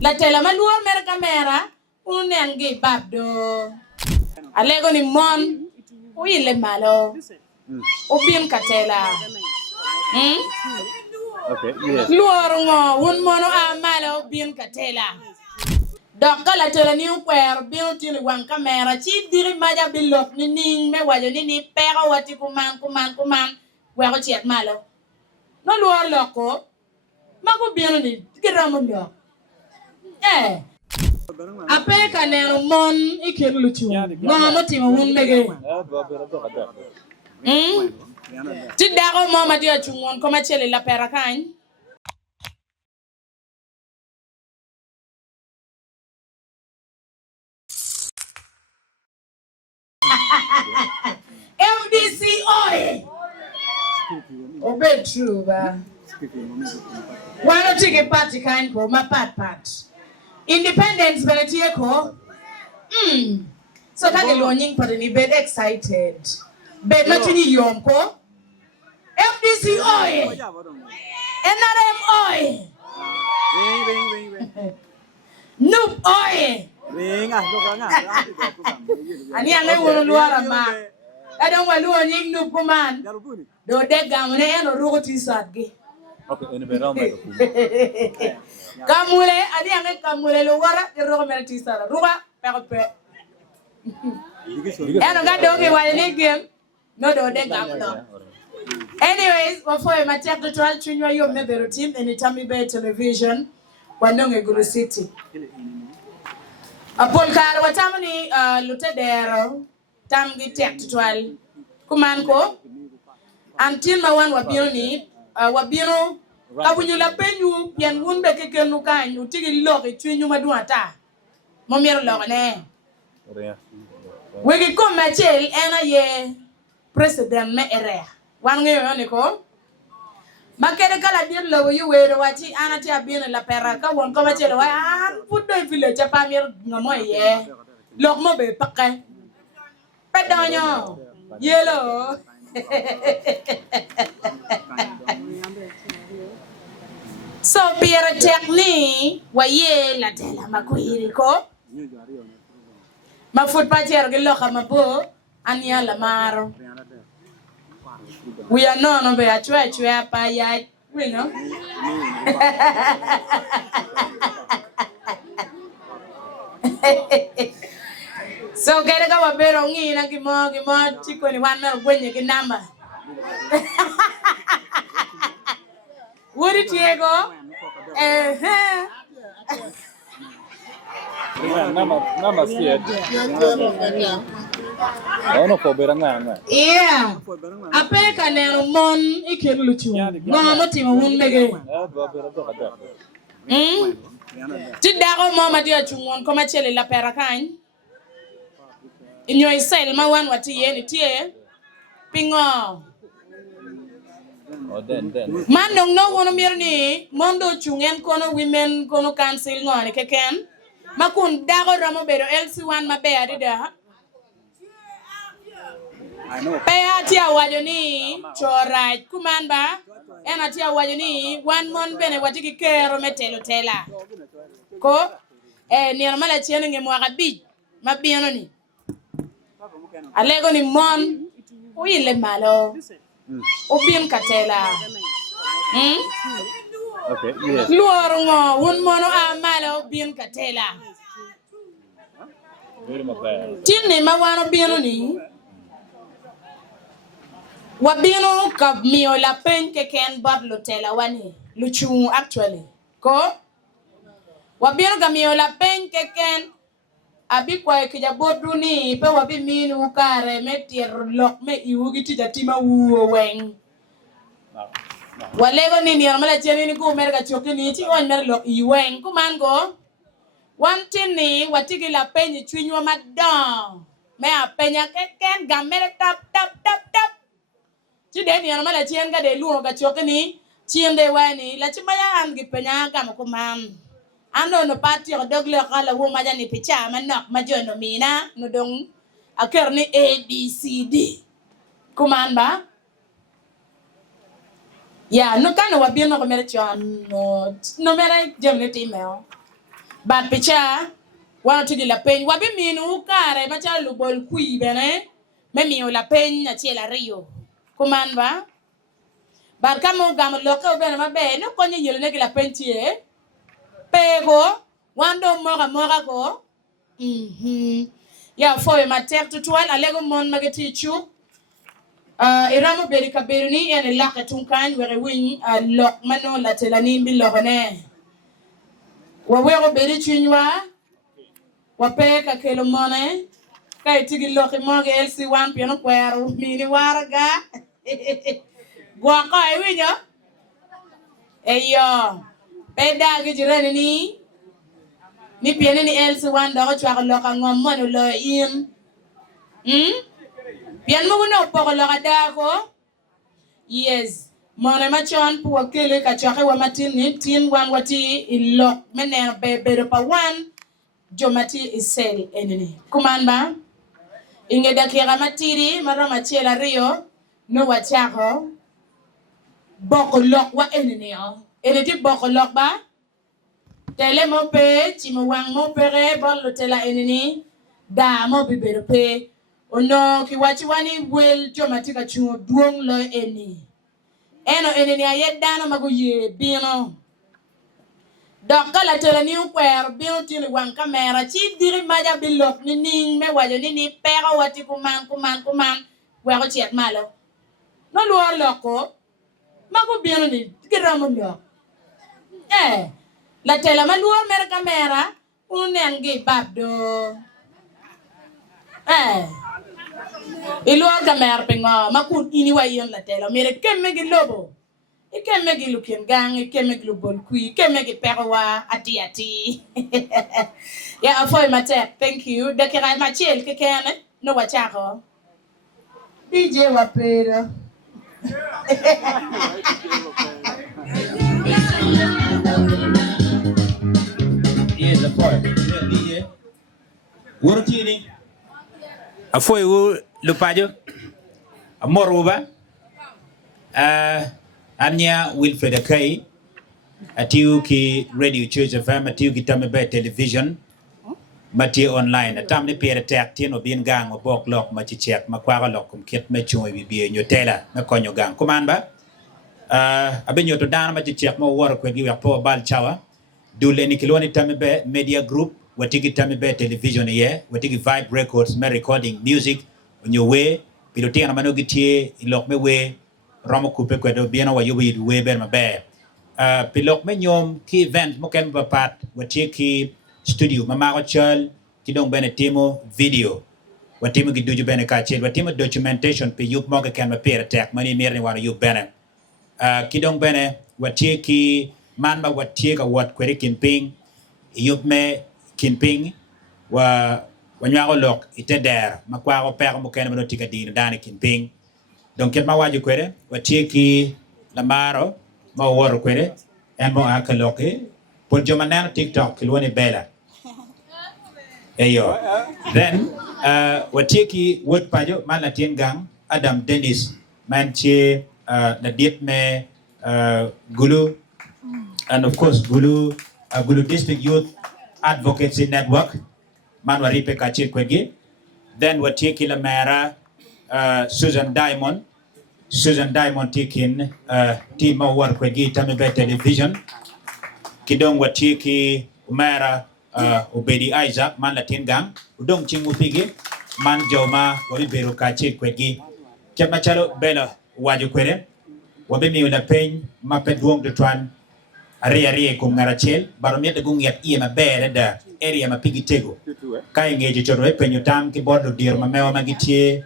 La tela maluo mer camera unen gi babdo. Alego ni mon uile malo. Ubim katela. Okay, yes. Luor ngo un mono amalo ubim katela. Dokka la tela ni ukwer bin tili wan camera chi diri maja bilok ni ning me wajo ni pega wati kuman wego chiet malo. No luor loko mago bin ni giramo ndo. Ape kanero mon ikelu luchu. Ngamo timo un mege. Ti dago mama dia chungon koma chele la pera kany. MDC oil. Obe true ba. Why not take a party kind ko ma part. Independence benetie ko. So kage lonying pa ni bed excited. Bed na chini yom ko. MDC oil. NRM oil. Noob oil. Ani ane wono luara ma. Adon wa luo nying noob kuman. Do de gamne eno rugo t-shirt gi. Okay, ini berapa itu? Kamule ani ane kamule lo wara de rugo mel t-shirt. Ruga pe. Eno ga do ge wale ni game. No do de gamno. Anyways, before my check the 12 junior you me the team in Itami Bay television wanonge Guru City. Apol kar watamani lute dero tamgi tek 12 kuman ko until ma wan wabino ni wabino kabunyu la penyu pian wun be kekenu kanyu tigi loke twinyu maduata momiero loke ne wegi ko machel ena ye president me area wan ngeyo ne ko makere kala dir lo yu wero wati anati abino la pera ka won ko machel wa an puddo village pamir ngamo ye lok mo be pakke pedonyo yelo so biere tekni wa ye la tela makuiri ko mafut pa tier gelo kama bo ania la maro we are no be a chwe pa ya we know so get ga wabero ngi na gimo chiko ni wan mer gwenye gi namba wori tiego Nama siya. Ano po beranga? Yeah. Ape kanero mon ikelu luchu. Ngamo timo un mege. Ti dago mama dia chungon koma chele la pera kany. Inyo isel ma wan wati yeni tie. Pingo. Man dong no wono mirni mondo chungen kono women kono council ngone keken. Makun dago ramo bedo LC1 mabe adida. Paya tia wajoni chorai kumamba ena tia wajoni one mon bene watiki kero metelo tela ko ni normala chiene nge mwaka bi mabiano ni alego ni mon uile malo ubim katela Okay, yes. Luor ngo un mono amalo ubim katela tini mawano biano ni wabino ka mio la pen ke ken bad lotela wani luchu actually ko wabino ka mio la pen ke ken abi kwa kija bodu ni pe wabi minu kare metier lok me iugi tija tima wuo weng walego ni normala cheni ni ku merga choki ni ti on mer lok iweng kumango wantini watigi la pen chwinywa madon me apenya ke ken gamere tap Ci den yana mala cien ga de luo ga chokni cien de wani la ci maya an gi penya ga ko mam ano no party o dogle kala wo maja ni picha man nok ma jono mina no dong akerni ABCD kumamba ya no kana wabino ko mere chon no mere jemne timeo Bat picha wan to di la pen wa bi minu kare ma cha lu bol kui bene me mi la pen na che la rio kuman ba bar ka mo gam lo ko bene ma be no ko ni yele ne la pen tie pego wan do mo ga ko ya fo ma tek tutual alego mon magati chu iramo beri ka berni ene la ka tunkan were win lo mano la telani bi lo ne wa wero beri chunwa wa pe ka kelo mone kay tigi lo ki mo ge LC1 piano kwero mini warga gwa ko ay winyo eyo pe dagi jirani ni piano ni LC1 do ko chwa lo ka ngom mo lo in pian mo no poko lo kada ko yes mone ma chon pu kele ka chwa wa matin ni tin wan wati ilok menen be pa wan jomati isel enini kumanda inge dakira matiri marama chela rio no wachako boko lok wa enini eniti boko lok ba tele mo pe chimo wang mo pere bolo tela enini da mo bibero pe ono ki wachi wani wel jomati ka chuo duong lo eni eno enini ayedano maguye bino Dokka la tele ni ukwer biu tili wan kamera chi diri maja bilok ni ning me wajo ni pera wati kuman wero chiet malo no luor loko mago biu ni giramo lok la tele ma luor mer kamera unen gi babdo iluor kamera pingo makun ini wa yon la tele mere kemme gi lobo ikemme gi lukin gang ikemme gi lubol kui ikemme gi perwa ati ya afoy mate thank you dakira machel kekene no wachako DJ wapero yes afoy DJ worotini afoy wo lupajo amoroba Anya Wilfred Akai, atiu ki Radio Church FM, atiu ki Tamebe Television, mati online. Atam ni pere tek tien obien gang obok lok machi check makwara lok kum kiet me choi bibi nyotela me konyo gang. Kumanba, aben yoto dana machi check mo war kwe giwa po bal chawa. Dule ni kiloni Tamebe Media Group, watiki Tamebe Television ye, watiki Vibe Records me recording music on your way. Pilotia na manogi tie ilok me we. Ramo kupe kwedo biena wa yubi we ber mabe pilok me nyom ki event mo ken bapat watie ki studio mama ko chal ki dong bene timo video watimo ki duju bene ka chel watimo documentation pe yup mo ken ma pere tek mani mer ni wara yup bene ki dong bene watie ki man ba watie ka wat kwere kinping yup me kinping wa nyako lok ite der makwa ko per mo ken mo tika din dane kinping donc ket ma waju kwere watie ki lamaro ma wor kwere en mo akaloke pon joma nan TikTok kilwoni bela eyo then watie ki wot pajo man la tien gang Adam Dennis man che na diet me Gulu and of course Gulu District Youth Advocacy Network man waripe ka che kwege then watie ki lamara Susan Diamond taking team work with Tamebe Television kidong watiki umara Obedi Isaac man Latin gang udong chingu pigi man joma wabi beru kachi kwegi kema chalo bela waju kwere wabi mi una pen mapet wong de twan ari kum ngarachel baromiet de gungiat iema bere da area mapigi tego kai ngeji choro penyo tam ki bodo dir mamewa magitie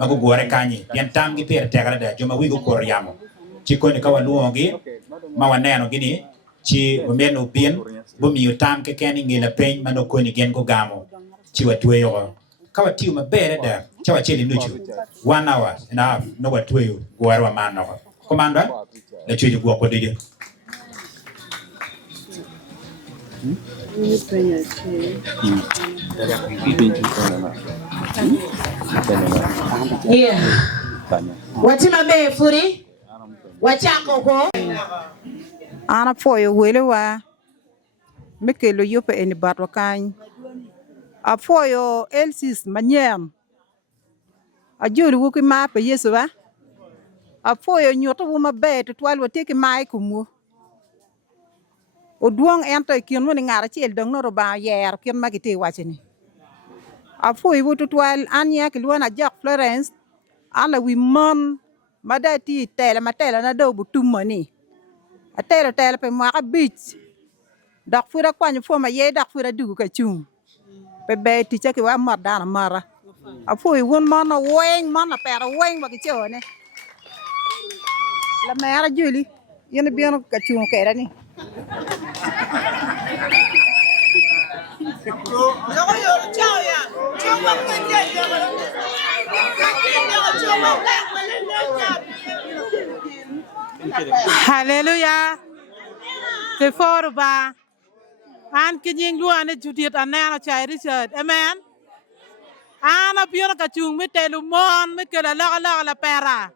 mago gore kanyi yan tam gi per tegara da joma wigo kor yamo ci ko ni ka waluongi ma waneno gini ci omeno bien bo mi tam ke ken ngi la pen mano ko ni gen ko gamo ci watweyo ka watiu mabere da cha wacheli nuchu 1 hour and a half no watweyo gore wa mano komanda la chuji go ko dige yeah watima be furi wachako ko ana poyo wele wa Mekelo yope eni batwa kany. Afoyo Elsis Manyem. Ajulu wuki mape Yesu ba. Afoyo nyoto wuma be to twal wateki mai kumu. Oduong ento kion woni ngara chiel dong noro ba yer kion magite wacheni. Afoyo wutu twal anya kilwana jak Florence. Ala wi mon madati tele matela na do butum mani. Atela tele pe mwaka beach. Dak fura kwany fo ma ye dak fura dugu ka chung. Pe be ti chaki wa mardana mara. Afoyo won mana weng mana pera weng ba kichone. La mera Julie, yene biano ka chung kera ni. Hallelujah. Before ba an kinying luane Judith anana chai Richard. Amen. Ana biano ka chung mi telu mon mi kela la pera.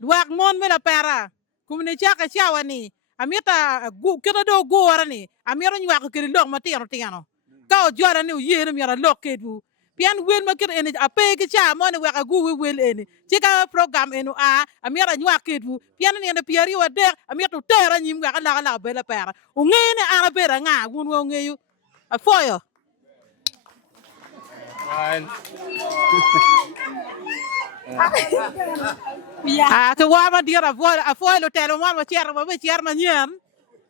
Duak mon mi la pera. Kumni chaka chawani. Amita kita do go warani. Amira nywa ko kiri lok matino tiano. Ka jora ni yere mi ra lok kedu. Pian wel ma kir ene ape ke cha mo ne wa gu wel ene. Chika program enu a amira nywa kedu. Pian ni ene piari wa de amira tera nyim wa la bela pera. Ungene ara bera nga wun wo ngeyu. Afoyo. Ke wa ma dira afoyo lo telo mo ma cher ma nyen.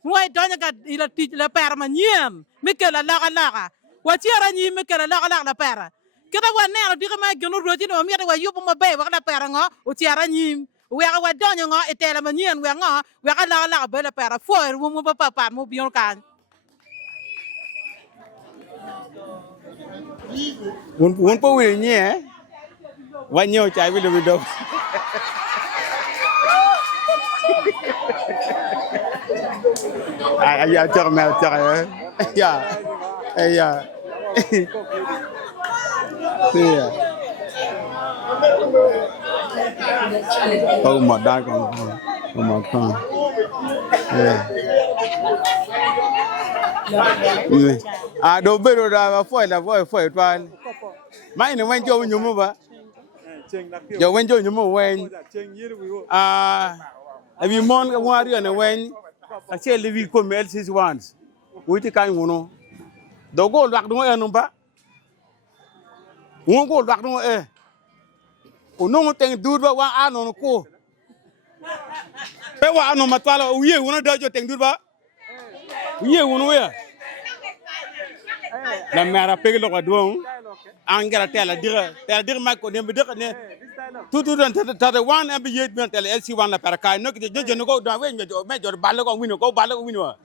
Moi donya ka ila ti la pera ma nyen. Mikela la. Wa cher nyim mikela la pera. Kita wa ne diga ma genu roji no mi wa yubu ma be wa la pera ngo o cher nyim. Wa wa donya ngo etela ma nyen wa ngo wa la bela pera foyo mo papa mo bion kan. Won po we nye wa nyo chai bi do ya tor mel tor ya oh my god oh my god do bero da foi twal mai ne wen jo nyumu ba jo wen jo nyumu wen abi mon ga wari ne wen a che le vi ko mel sis ones wuti kan wono do go lak do enu ba won go lak do o no teng dur ba wa anon ko pe wa anon matwala o ye wono do jo teng dur ba ye wono ya la mera pegi lo ko don angara tela dir ma ko dembe de ne tutu don tata wan ambe yet ben tele LC1 la paraka no ke je ko do we me jo balle ko wino ko balle ko wino ba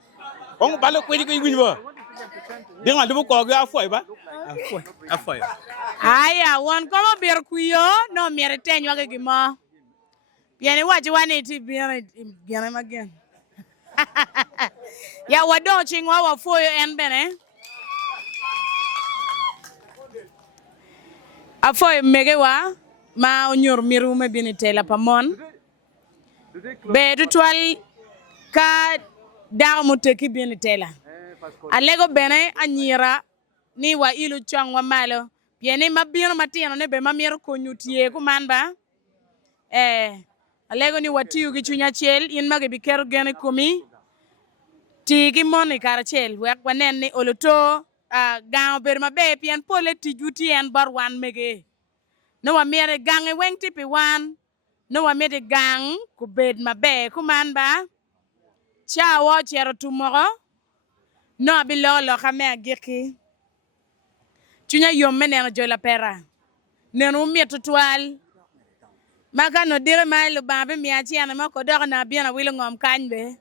de ma do ko ga foi ba afoi Aya, won komo bir kuyo no mere tenyo ke gimo. Piene waji wani ti biene magen. Ya wado chingwa wa foyo en bene. Afoy megewa ma onyor miru me binite la pamon be du twal ka da muteki binite la alego bene anyira ni wa ilu changwa malo pieni mabiro matino ne be mamiro konyutie ku manba alego ni watiu gi chunya chel in mage bi ker gene komi ti gi moni karachel wek wanen ni oloto gawo ber mabe pien pole tijuti en bar wan mege no wa mere gang e weng tipi wan no wa mere gang ku bed mabe ku man ba cha wo chero tumoro no bi lolo khame agiki chunya yom menen jo la pera nenu mieto twal maga no dire mai lo babe mi achi ana mako dog na biana wilo ngom kanbe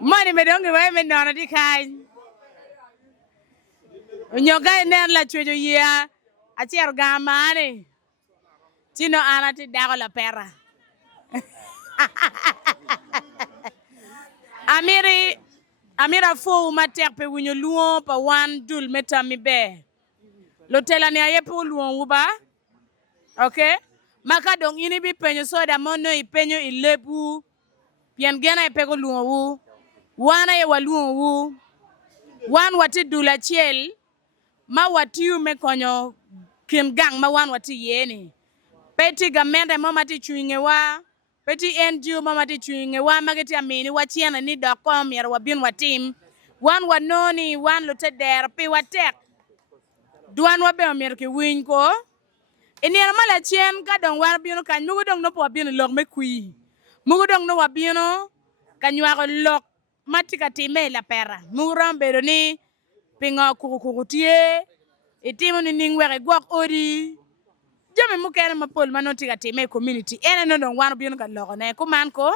mani me donge wa me nono di kan nyoga nen la chwejo ya achier gamane tino ana ti dago la pera amira fo mater pe winyo luo pa wan dul metami be lotela ni ayepo luo uba okay maka dong ini bi penyo soda mono i penyo i lebu pien gena e pego luo wu wana e waluo wu wan wati dula chiel ma watiu me konyo kim gang ma wan wati yeni peti gamende mama ti chwinge wa peti NGO mama ti chwinge wa mageti amini wachiena ni dokom yer wabin watim wan wanoni wan lute der pi watek duan wabe omier ke winy ko inier mala chien ka dong war bino kan mugo dong no po bino lok me kui mugo dong no wabino kanywa ko lok matika time la pera mugo ram bedo ni pinga kukutie itimo ni ningwere gwak odi jame mukere mapol manotika time community ene no dong war bino kan lok ne kuman ko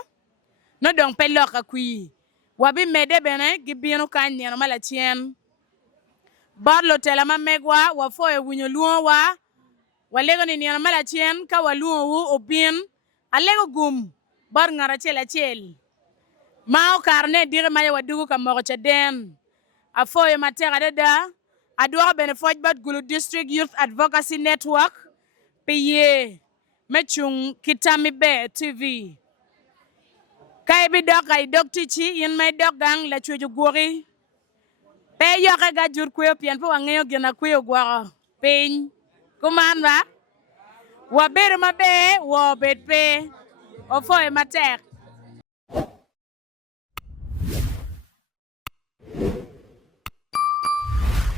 no dong pe lok ka kui wabi mede bene gibino kan nier mala chien Barlo tela mamegwa wafoe winyo luo wa walego ni niana mala chien ka waluo wu obin alego gum bar ngara chela chel mao karne dire maya wadugu ka mogo chaden afoe matera deda adwa bene Fojbat Gulu District Youth Advocacy Network peye mechung Kitami Be TV kay bi dok ay dok tichi yin may dok gang la chuju gori pe yo ka ga jur kuyo pian po wangeyo gina kuyo gwaro piny kuman ba wa ber mabe wo bet pe ofo e matek